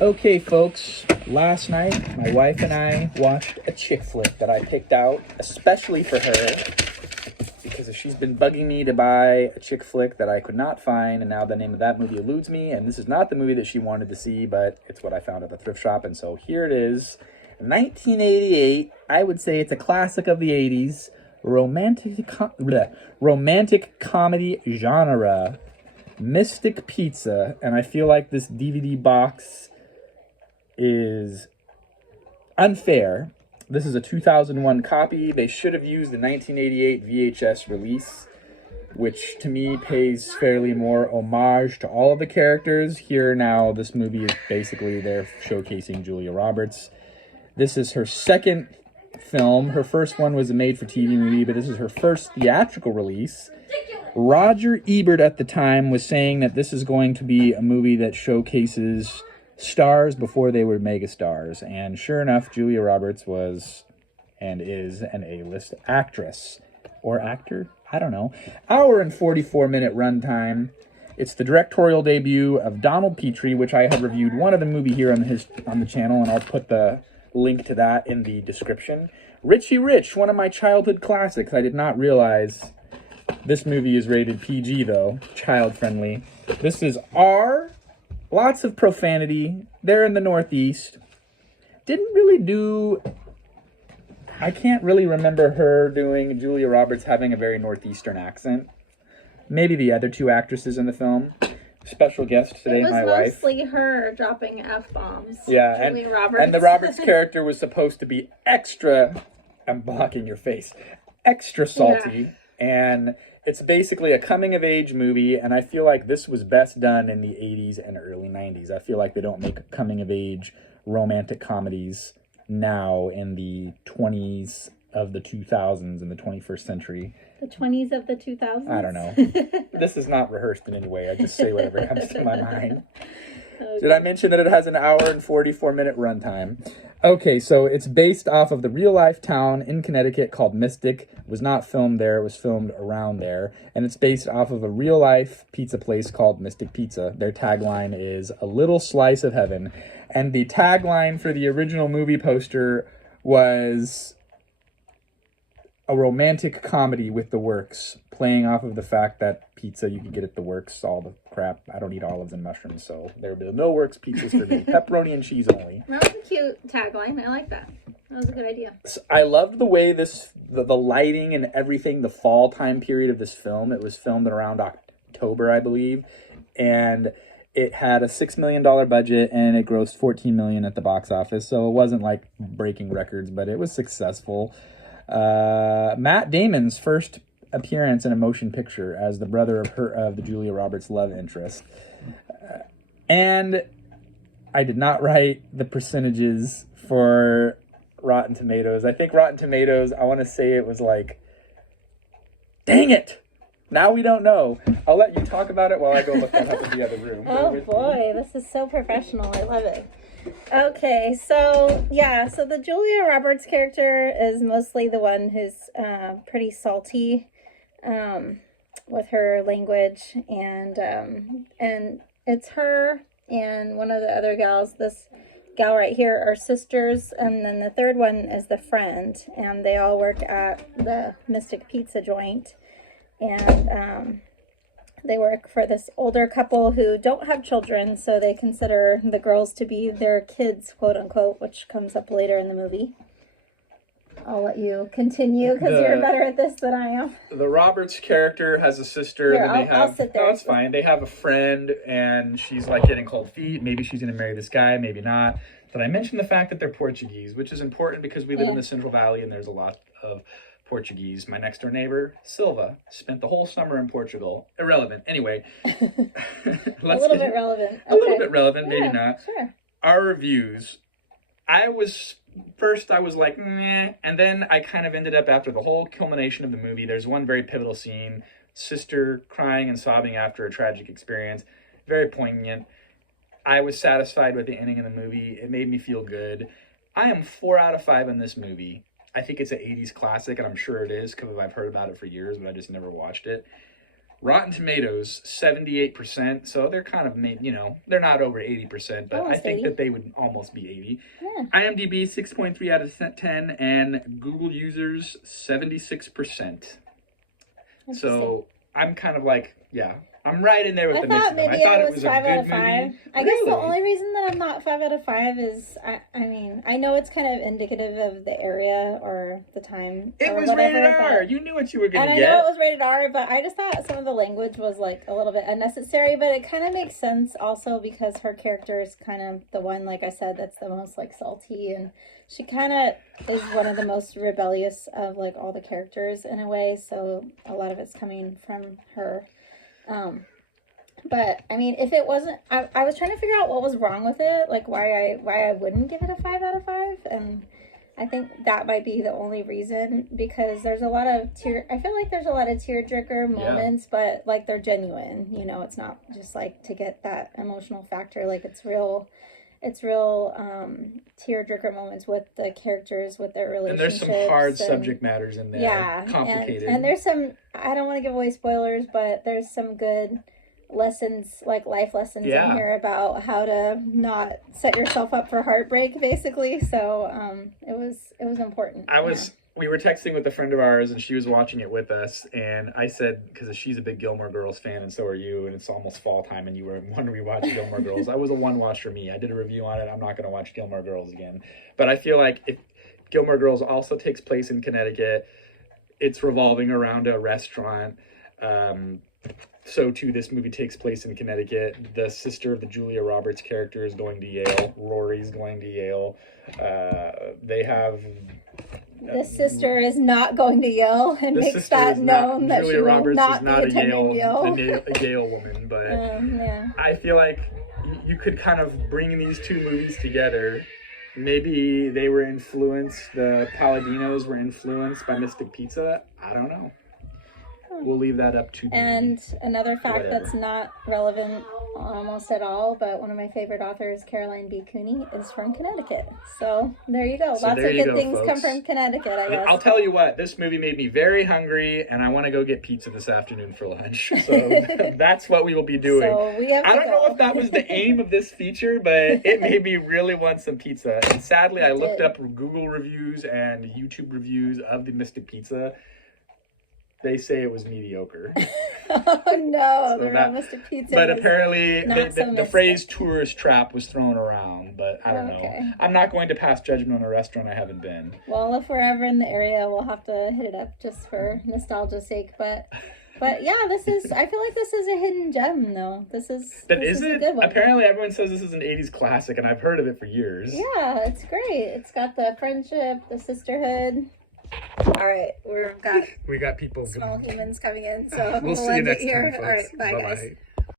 Okay, folks, last night my wife and I watched a chick flick that I picked out especially for her because she's been bugging me to buy a chick flick that I could not find, and now the name of that movie eludes me, and this is not the movie that she wanted to see, but it's what I found at the thrift shop, and so here it is. 1988, I would say it's a classic of the 80s, romantic comedy genre, Mystic Pizza, and I feel like this DVD box is unfair. This is a 2001 copy. They should have used the 1988 VHS release, which to me pays fairly more homage to all of the characters. Here now, this movie is basically they're showcasing Julia Roberts. This is her second film. Her first one was a made-for-TV movie, but this is her first theatrical release. Roger Ebert at the time was saying that this is going to be a movie that showcases stars before they were megastars, and sure enough, Julia Roberts was and is an A-list actress or actor. I don't know. Hour and 44-minute runtime. It's the directorial debut of Donald Petrie, which I have reviewed one of the movie here on the channel, and I'll put the link to that in the description. Richie Rich, one of my childhood classics. I did not realize this movie is rated PG though, child friendly. This is R. Lots of profanity. They're in the Northeast. Didn't really do... I can't really remember her doing... Julia Roberts having a very Northeastern accent. Maybe the other two actresses in the film. Special guest today, my wife. It was mostly her dropping F-bombs. Yeah, Julia Roberts. And the Roberts character was supposed to be extra... I'm blocking your face. Extra salty. Yeah. And... it's basically a coming-of-age movie, and I feel like this was best done in the 80s and early 90s. I feel like they don't make coming-of-age romantic comedies now in the 20s of the 2000s in the 21st century. The 20s of the 2000s? I don't know. This is not rehearsed in any way. I just say whatever comes to my mind. Okay. Did I mention that it has an hour and 44-minute runtime? Okay, so it's based off of the real-life town in Connecticut called Mystic. It was not filmed there. It was filmed around there. And it's based off of a real-life pizza place called Mystic Pizza. Their tagline is, "A little slice of heaven." And the tagline for the original movie poster was a romantic comedy with the works, playing off of the fact that pizza you can get at the works, all the crap. I don't eat olives and mushrooms, so there will be no works pizzas for me. Pepperoni and cheese only. That was a cute tagline. I like that. That was a good idea. I loved the way the lighting and everything, the fall time period of this film. It was filmed around October, I believe, and it had a $6 million budget, and it grossed $14 million at the box office, so it wasn't like breaking records, but it was successful. Matt Damon's first appearance in a motion picture as the brother of the Julia Roberts love interest. And I did not write the percentages for Rotten Tomatoes. I think Rotten Tomatoes, I want to say it was like, dang it! Now we don't know. I'll let you talk about it while I go look that up in the other room. Oh boy, this is so professional. I love it. Okay, so the Julia Roberts character is mostly the one who's pretty salty with her language, and it's her and one of the other gals. This gal right here are sisters, and then the third one is the friend, and they all work at the Mystic Pizza joint, and they work for this older couple who don't have children, so they consider the girls to be their kids, quote unquote, which comes up later in the movie. I'll let you continue because you're better at this than I am. The Roberts character has a sister. Here, and then I'll sit there. No, it's fine. They have a friend, and she's like getting cold feet. Maybe she's going to marry this guy, maybe not. Did I mention the fact that they're Portuguese, which is important because we live in the Central Valley, and there's a lot of Portuguese. My next door neighbor, Silva, spent the whole summer in Portugal. Irrelevant. Anyway. A little bit relevant. A little bit relevant, maybe not. Sure. Our reviews. I was like, meh, and then I kind of ended up, after the whole culmination of the movie, there's one very pivotal scene, sister crying and sobbing after a tragic experience, very poignant. I was satisfied with the ending of the movie. It made me feel good. I am 4 out of 5 in this movie. I think it's an 80s classic, and I'm sure it is because I've heard about it for years, but I just never watched it. Rotten Tomatoes, 78%. So they're kind of, they're not over 80%, but Almost I think 80. that they would almost be 80. Yeah. IMDb, 6.3 out of 10, and Google users, 76%. So I'm kind of like, I'm right in there with I the mix thought of them. maybe I thought it was 5 out of 5. I guess the only reason that I'm not 5 out of 5 is, I mean, I know it's kind of indicative of the area or the time. It or was whatever, rated R. You knew what you were going to and get. I know it was rated R, but I just thought some of the language was like a little bit unnecessary. But it kind of makes sense also because her character is kind of the one, like I said, that's the most like salty, and she kind of is one of the most rebellious of like all the characters in a way. So a lot of it's coming from her. But I mean, if it wasn't, I was trying to figure out what was wrong with it, like why I wouldn't give it a 5 out of 5, and I think that might be the only reason, because there's a lot of I feel like there's a lot of tearjerker moments, but like they're genuine, it's not just like to get that emotional factor, like it's real tearjerker moments with the characters, with their relationships. And there's some hard subject matters in there. Yeah, complicated. And there's some, I don't want to give away spoilers, but there's some good lessons, like life lessons in here about how to not set yourself up for heartbreak, basically. So it was important. We were texting with a friend of ours, and she was watching it with us, and I said, because she's a big Gilmore Girls fan, and so are you, and it's almost fall time, and you were wanting to rewatch Gilmore Girls. I was a one watch for me. I did a review on it. I'm not going to watch Gilmore Girls again. But I feel like if Gilmore Girls also takes place in Connecticut, it's revolving around a restaurant. So too, this movie takes place in Connecticut. The sister of the Julia Roberts character is going to Yale. Rory's going to Yale. They have... The sister is not going to Yale, and makes that known that Julia Roberts will not be attending Yale. A Yale woman, but I feel like you could kind of bring these two movies together. Maybe they were influenced, the Palladinos were influenced by Mystic Pizza. I don't know. We'll leave that up to And another fact that's not relevant almost at all, but one of my favorite authors, Caroline B. Cooney, is from Connecticut. So there you go. Lots of good things come from Connecticut, I guess. I'll tell you what, this movie made me very hungry, and I want to go get pizza this afternoon for lunch. So that's what we will be doing. So we have to I don't know if that was the aim of this feature, but it made me really want some pizza. And sadly, I looked up Google reviews and YouTube reviews of the Mystic Pizza. They say it was mediocre. Oh no, so the Mystic Pizza. But apparently the phrase tourist trap was thrown around, but I don't know. I'm not going to pass judgment on a restaurant I haven't been. Well, if we're ever in the area, we'll have to hit it up just for nostalgia's sake. But yeah, I feel like this is a hidden gem though. This is a good one. Apparently everyone says this is an 80s classic, and I've heard of it for years. Yeah, it's great. It's got the friendship, the sisterhood. All right, we got people, small humans coming in, so we'll see you next time, folks. All right, bye guys.